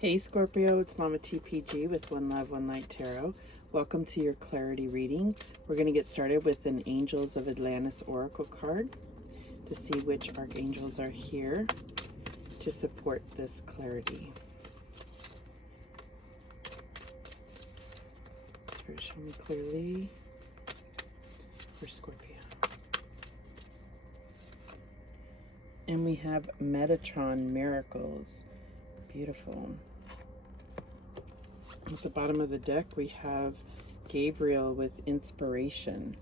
Hey Scorpio, it's Mama TPG with One Love, One Light Tarot. Welcome to your clarity reading. We're going to get started with an Angels of Atlantis Oracle card to see which archangels are here to support this clarity. Spirit, show me clearly for Scorpio. And we have Metatron Miracles. Beautiful. At the bottom of the deck, we have Gabriel with Inspiration.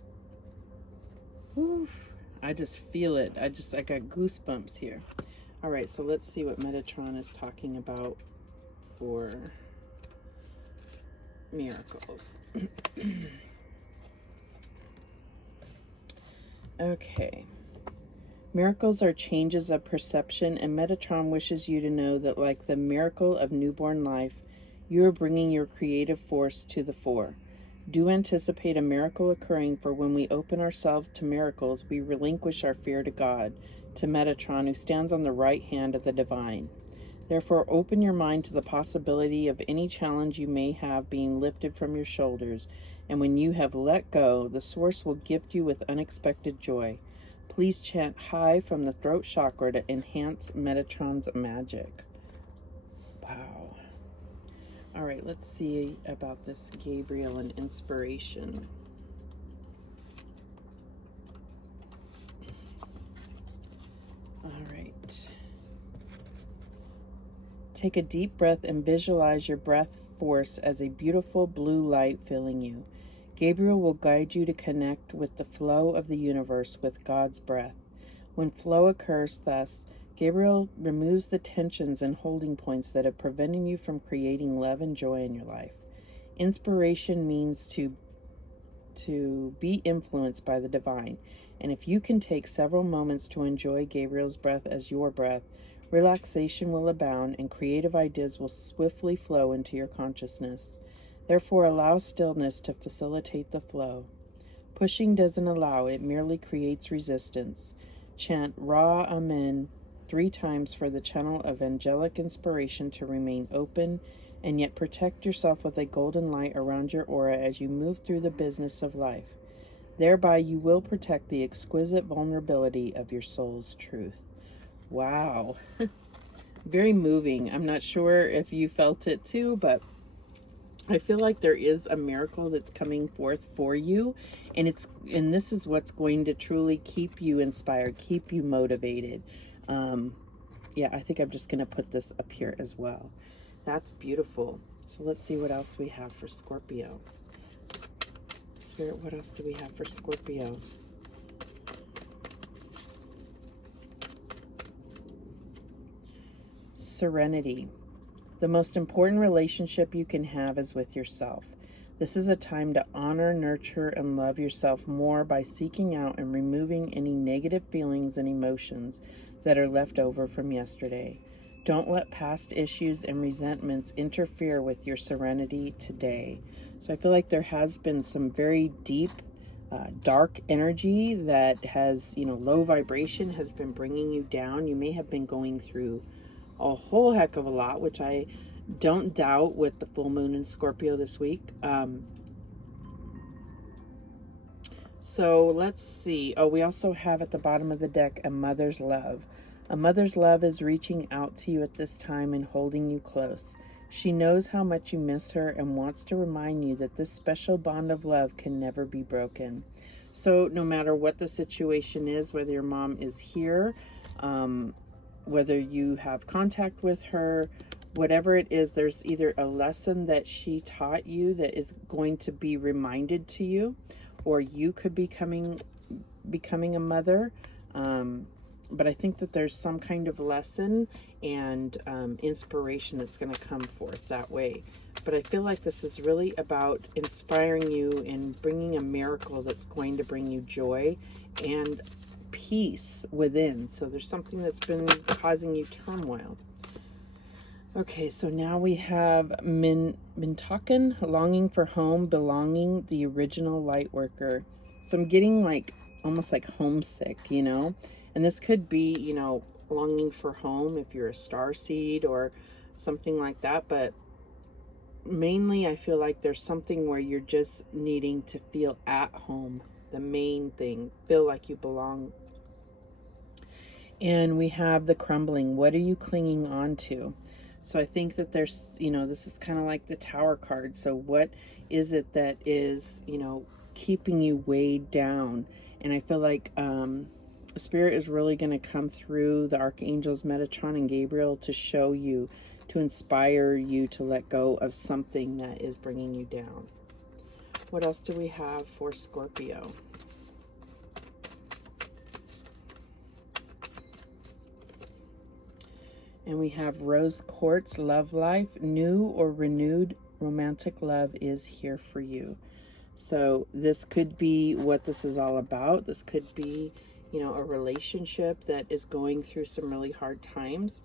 Oof, I just feel it. I got goosebumps here. All right, so let's see what Metatron is talking about for miracles. Okay. Miracles are changes of perception, and Metatron wishes you to know that, like the miracle of newborn life, you are bringing your creative force to the fore. Do anticipate a miracle occurring, for when we open ourselves to miracles, we relinquish our fear to God, to Metatron, who stands on the right hand of the divine. Therefore, open your mind to the possibility of any challenge you may have being lifted from your shoulders, and when you have let go, the source will gift you with unexpected joy. Please chant high from the throat chakra to enhance Metatron's magic. Wow. All right, let's see about this Gabriel and Inspiration. All right. Take a deep breath and visualize your breath force as a beautiful blue light filling you. Gabriel will guide you to connect with the flow of the universe with God's breath. When flow occurs thus, Gabriel removes the tensions and holding points that have prevented you from creating love and joy in your life. Inspiration means to be influenced by the divine, and if you can take several moments to enjoy Gabriel's breath as your breath, relaxation will abound and creative ideas will swiftly flow into your consciousness. Therefore, allow stillness to facilitate the flow. Pushing doesn't allow, it merely creates resistance. Chant Ra Amen 3 times for the channel of angelic inspiration to remain open, and yet protect yourself with a golden light around your aura as you move through the business of life. Thereby, you will protect the exquisite vulnerability of your soul's truth. Wow. Very moving. I'm not sure if you felt it too, but I feel like there is a miracle that's coming forth for you, and this is what's going to truly keep you inspired, keep you motivated. Yeah, I think I'm just going to put this up here as well. That's beautiful. So let's see what else we have for Scorpio. Spirit, what else do we have for Scorpio? Serenity. The most important relationship you can have is with yourself. This is a time to honor, nurture, and love yourself more by seeking out and removing any negative feelings and emotions that are left over from yesterday. Don't let past issues and resentments interfere with your serenity today. So I feel like there has been some very deep, dark energy that has, low vibration, has been bringing you down. You may have been going through a whole heck of a lot, which I don't doubt with the full moon in Scorpio this week. So let's see. Oh, we also have at the bottom of the deck a mother's love. A mother's love is reaching out to you at this time and holding you close. She knows how much you miss her and wants to remind you that this special bond of love can never be broken. So no matter what the situation is, whether your mom is here, whether you have contact with her, whatever it is, there's either a lesson that she taught you that is going to be reminded to you, or you could be becoming a mother. But I think that there's some kind of lesson and inspiration that's going to come forth that way. But I feel like this is really about inspiring you and bringing a miracle that's going to bring you joy and peace within. So there's something that's been causing you turmoil. Okay, so now we have Mintaken, longing for home, belonging, the original light worker. So I'm getting almost like homesick, and this could be, longing for home if you're a starseed, or something like that. But mainly I feel like there's something where you're just needing to feel at home. The main thing, feel like you belong. And we have the crumbling. What are you clinging on to? So I think that there's, you know, this is kind of like the Tower card. So what is it that is, you know, keeping you weighed down? And I feel like Spirit is really going to come through the archangels Metatron and Gabriel to show you, to inspire you to let go of something that is bringing you down. What else do we have for Scorpio? And we have Rose Quartz, love life, new or renewed romantic love is here for you. So this could be what this is all about. This could be, you know, a relationship that is going through some really hard times.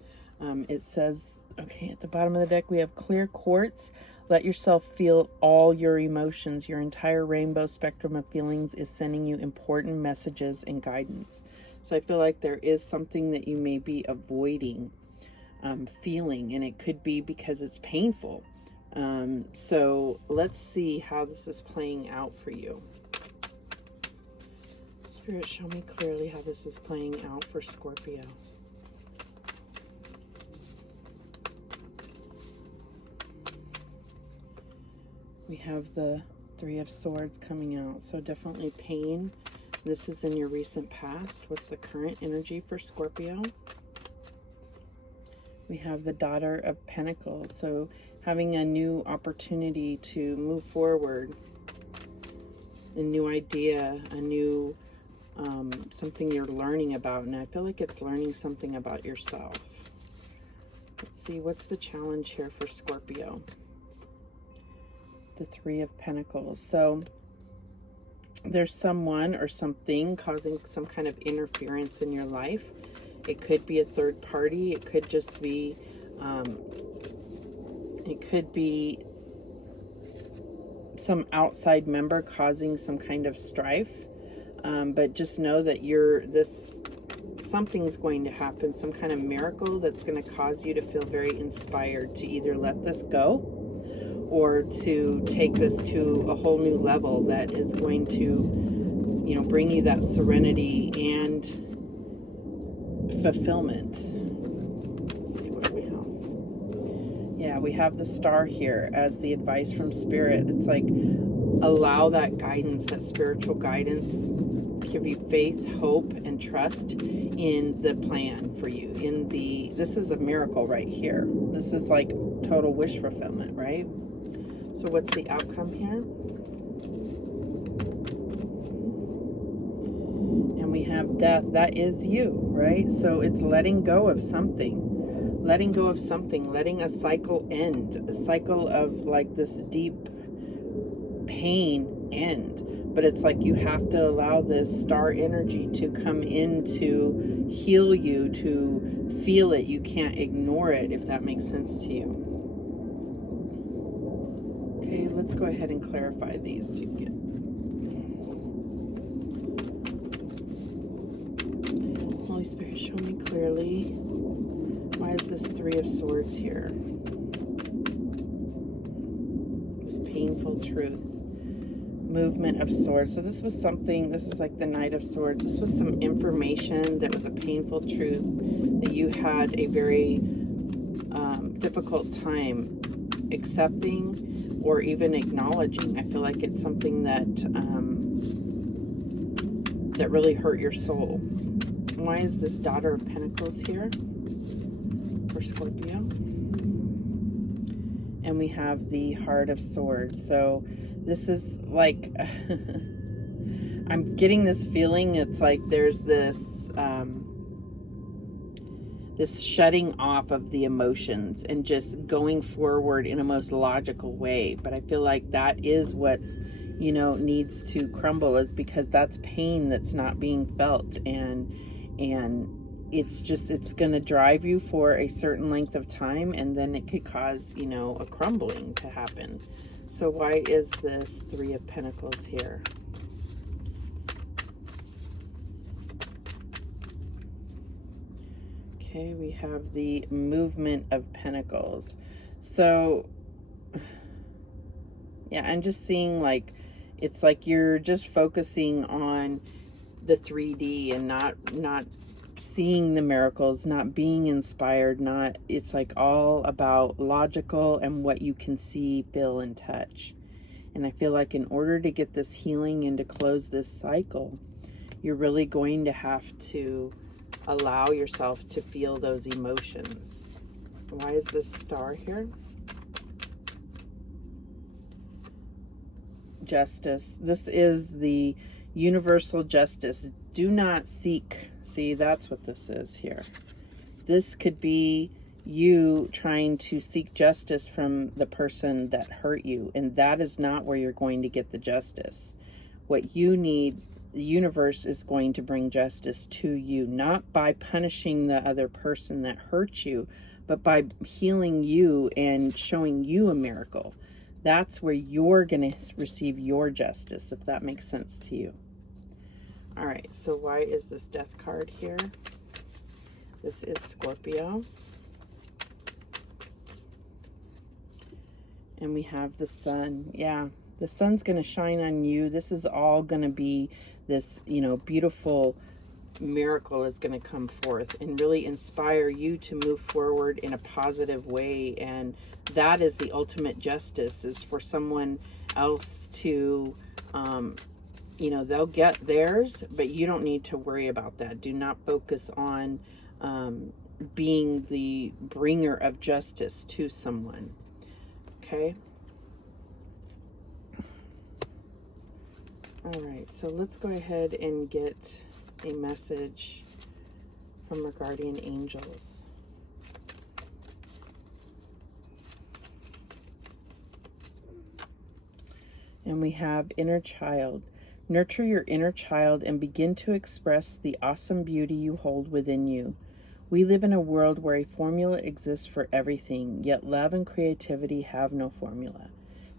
It says, okay, at the bottom of the deck, we have clear quartz. Let yourself feel all your emotions. Your entire rainbow spectrum of feelings is sending you important messages and guidance. So I feel like there is something that you may be avoiding feeling, and it could be because it's painful. So let's see how this is playing out for you. Spirit, show me clearly how this is playing out for Scorpio. We have the Three of Swords coming out. So definitely pain. This is in your recent past. What's the current energy for Scorpio? We have the Daughter of Pentacles. So having a new opportunity to move forward, a new idea, a new something you're learning about. And I feel like it's learning something about yourself. Let's see, what's the challenge here for Scorpio? The Three of Pentacles. So there's someone or something causing some kind of interference in your life. It could be a third party. It could just be some outside member causing some kind of strife. But just know that something's going to happen, some kind of miracle that's going to cause you to feel very inspired to either let this go or to take this to a whole new level that is going to, you know, bring you that serenity and fulfillment. Let's see what we have. Yeah, we have the Star here as the advice from Spirit. It's like, allow that guidance, that spiritual guidance, give you faith, hope, and trust in the plan for you. This is a miracle right here. This is like total wish fulfillment, right? So what's the outcome here? And we have death. That is you, right? So it's letting go of something. Letting go of something. Letting a cycle end. A cycle of like this deep pain end. But it's like you have to allow this star energy to come in to heal you, to feel it. You can't ignore it, if that makes sense to you. Okay, let's go ahead and clarify these. Holy Spirit, show me clearly. Why is this Three of Swords here? This painful truth. Movement of Swords. So this was something, this is like the Knight of Swords. This was some information that was a painful truth that you had a very difficult time accepting or even acknowledging. I feel like it's something that that really hurt your soul. Why is this Daughter of Pentacles here for Scorpio? And we have the Heart of Swords. So this is like, I'm getting this feeling, it's like there's this this shutting off of the emotions and just going forward in a most logical way. But I feel like that is what's, you know, needs to crumble, is because that's pain that's not being felt, and it's going to drive you for a certain length of time, and then it could cause, you know, a crumbling to happen. So why is this Three of Pentacles here? Okay, we have the movement of Pentacles. So, yeah, I'm just seeing like, it's like you're just focusing on the 3D and not seeing the miracles, not being inspired, not, it's like all about logical and what you can see, feel, and touch. And I feel like in order to get this healing and to close this cycle, you're really going to have to allow yourself to feel those emotions. Why is this star here? Justice. This is the universal justice. Do not seek. See, that's what this is here. This could be you trying to seek justice from the person that hurt you, and that is not where you're going to get the justice. What you need, the universe is going to bring justice to you, not by punishing the other person that hurt you, but by healing you and showing you a miracle. That's where you're going to receive your justice, if that makes sense to you. All right, so why is this death card here? This is Scorpio. And we have the sun. Yeah, the sun's going to shine on you. This is all going to be this, you know, beautiful miracle is going to come forth and really inspire you to move forward in a positive way. And that is the ultimate justice, is for someone else to, you know, they'll get theirs, but you don't need to worry about that. Do not focus on being the bringer of justice to someone. Okay. All right, so let's go ahead and get a message from our guardian angels. And we have inner child. Nurture your inner child and begin to express the awesome beauty you hold within you. We live in a world where a formula exists for everything, yet love and creativity have no formula.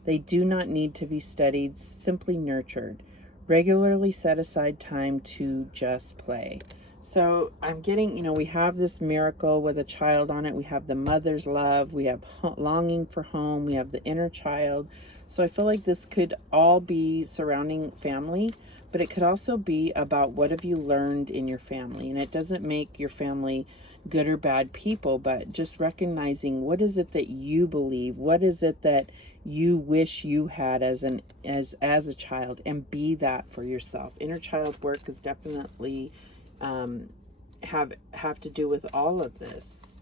They do not need to be studied, simply nurtured. Regularly set aside time to just play. So I'm getting, you know, we have this miracle with a child on it. We have the mother's love. We have longing for home. We have the inner child. So I feel like this could all be surrounding family, but it could also be about what have you learned in your family. And it doesn't make your family good or bad people, but just recognizing what is it that you believe, what is it that you wish you had as a child, and be that for yourself. Inner child work is definitely have to do with all of this.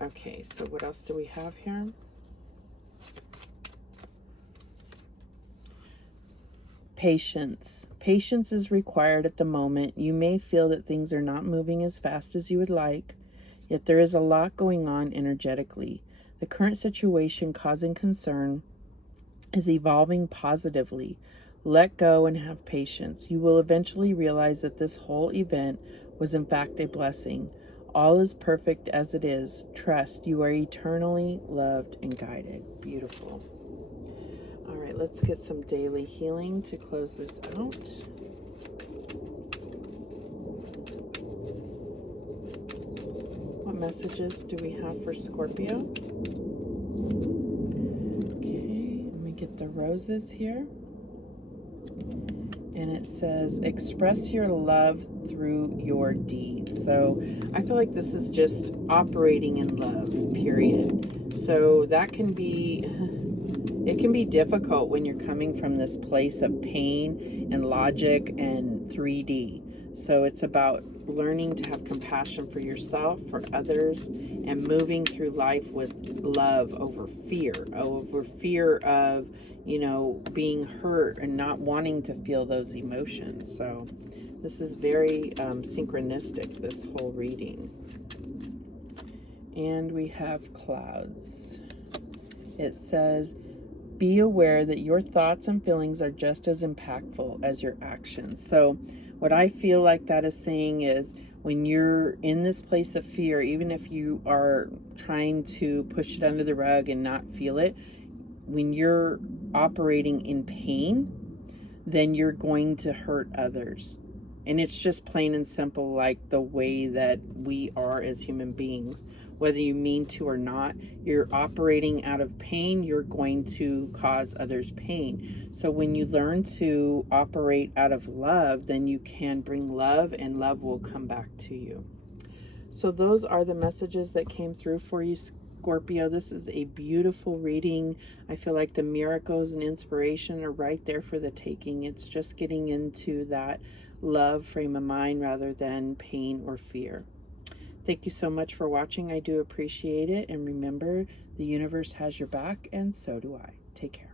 Okay, so what else do we have here? Patience. Patience is required at the moment. You may feel that things are not moving as fast as you would like, yet there is a lot going on energetically. The current situation causing concern is evolving positively. Let go and have patience. You will eventually realize that this whole event was in fact a blessing. All is perfect as it is. Trust, you are eternally loved and guided. Beautiful. All right, let's get some daily healing to close this out. What messages do we have for Scorpio? Okay, let me get the roses here. And it says, express your love through your deeds. So I feel like this is just operating in love, period. So that can be, it can be difficult when you're coming from this place of pain and logic and 3D. So it's about learning to have compassion for yourself, for others, and moving through life with love over fear of, you know, being hurt and not wanting to feel those emotions. So this is very synchronistic, this whole reading. And we have clouds. It says, be aware that your thoughts and feelings are just as impactful as your actions. So what I feel like that is saying is, when you're in this place of fear, even if you are trying to push it under the rug and not feel it, when you're operating in pain, then you're going to hurt others. And it's just plain and simple, like the way that we are as human beings. Whether you mean to or not, you're operating out of pain, you're going to cause others pain. So when you learn to operate out of love, then you can bring love, and love will come back to you. So those are the messages that came through for you, Scorpio. This is a beautiful reading. I feel like the miracles and inspiration are right there for the taking. It's just getting into that love frame of mind rather than pain or fear. Thank you so much for watching. I do appreciate it. And remember, the universe has your back, and so do I. Take care.